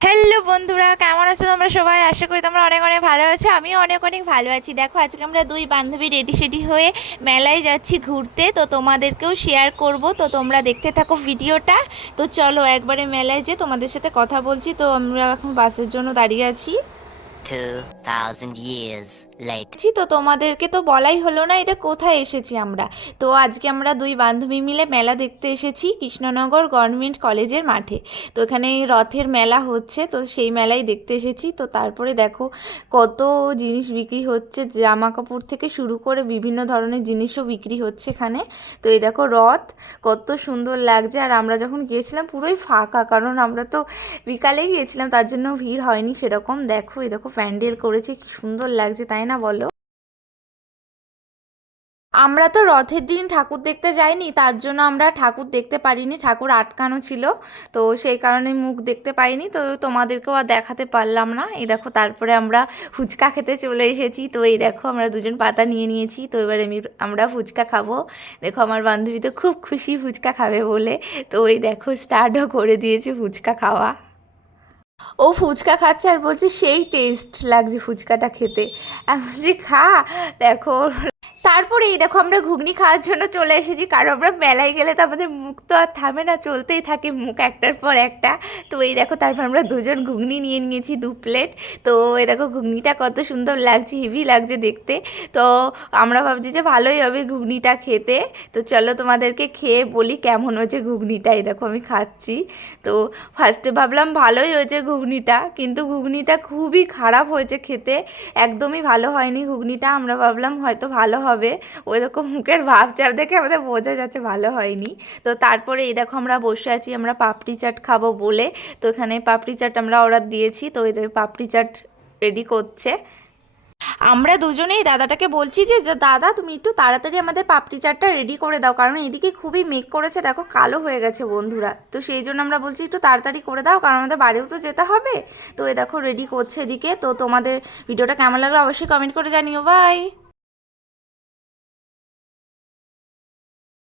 Hello বন্ধুরা, কেমন আছো তোমরা সবাই? আশা করি তোমরা অনেক অনেক ভালো আছো। আমিও অনেক অনেক ভালো আছি। দেখো, আজকে আমরা দুই বান্ধবী রেডি সেডি হয়ে মেলায় যাচ্ছি ঘুরতে। তো তোমাদেরকেও শেয়ার করব, তো তোমরা দেখতে থাকো ভিডিওটা। তো চলো একবারে মেলায় যে তোমাদের সাথে কথা বলছি। তো আমরা এখন বাসের জন্য দাঁড়িয়ে আছি। 2000 years later. তো তোমাদেরকে তো বলাই হলো না এটা কোথায় এসেছি আমরা। তো আজকে আমরা দুই বান্ধবী মিলে মেলা দেখতে এসেছি কৃষ্ণনগর গভর্নমেন্ট কলেজের মাঠে। তো এখানে রথের মেলা হচ্ছে, তো সেই মেলাই দেখতে এসেছি। তো তারপরে দেখো কত জিনিস বিক্রি হচ্ছে, জামা কাপড় থেকে শুরু করে বিভিন্ন ধরনের জিনিসও বিক্রি হচ্ছে এখানে। তো এই দেখো রথ কত সুন্দর লাগছে। আর আমরা যখন গিয়েছিলাম পুরোই ফাঁকা, কারণ আমরা তো বিকালে গিয়েছিলাম, তার জন্য ভিড় হয়নি সেরকম। দেখো এই দেখো প্যান্ডেল করেছে, কি সুন্দর লাগছে তাই না বলো? আমরা তো রথের দিন ঠাকুর দেখতে যাইনি, তার জন্য আমরা ঠাকুর দেখতে পারিনি, ঠাকুর আটকানো ছিল। তো সেই কারণে মুখ দেখতে পাইনি, তো তোমাদেরকেও আর দেখাতে পারলাম না। এই দেখো তারপরে আমরা ফুচকা খেতে চলে এসেছি। তো এই দেখো আমরা দুজন পাতা নিয়ে নিয়েছি, তো এবার আমরা ফুচকা খাবো। দেখো আমার বান্ধবী তো খুব খুশি ফুচকা খাবে বলে। তো এই দেখো স্টার্টও করে দিয়েছে ফুচকা খাওয়া। ও ফুচকা খাচ্ছে আর বলছে সেই টেস্ট লাগছে ফুচকাটা খেতে। আমি বলছি খা। দেখো তারপরে এই দেখো আমরা ঘুগনি খাওয়ার জন্য চলে এসেছি, কারণ আমরা মেলায় গেলে তো আমাদের মুখ তো আর থামে না, চলতেই থাকে মুখ একটার পর একটা। তো এই দেখো তারপর আমরা দুজন ঘুগনি নিয়ে নিয়েছি 2 প্লেট। তো এই দেখো ঘুগনিটা কত সুন্দর লাগছে, হেভি লাগছে দেখতে। তো আমরা ভাবছি যে ভালোই হবে ঘুগনিটা খেতে। তো চলো তোমাদেরকে খেয়ে বলি কেমন হয়েছে ঘুগনিটা। এই দেখো আমি খাচ্ছি। তো ফার্স্টে ভাবলাম ভালোই হয়েছে ঘুগনিটা, কিন্তু ঘুগনিটা খুবই খারাপ হয়েছে খেতে। একদমই ভালো হয়নি ঘুগনিটা। আমরা ভাবলাম হয়তো ভালো হবে, ওই রকম মুখের ভাবচাপ দেখে আমাদের বোঝা যাচ্ছে ভালো হয়নি। তো তারপরে এই দেখো আমরা বসে আছি, আমরা পাপড়ি চাট খাবো বলে। তো এখানে পাপড়ি চাট আমরা অর্ডার দিয়েছি, তো এই দেখো পাপড়ি চাট রেডি করছে। আমরা দুজনেই দাদাটাকে বলছি যে দাদা তুমি একটু তাড়াতাড়ি আমাদের পাপড়ি চাটটা রেডি করে দাও, কারণ এদিকে খুবই মেঘ করেছে, দেখো কালো হয়ে গেছে বন্ধুরা। তো সেই জন্য আমরা বলছি একটু তাড়াতাড়ি করে দাও, কারণ আমাদের বাড়িও তো যেতে হবে। তো এ দেখো রেডি করছে এদিকে। তো তোমাদের ভিডিওটা কেমন লাগলো অবশ্যই কমেন্ট করে জানিও। বাই।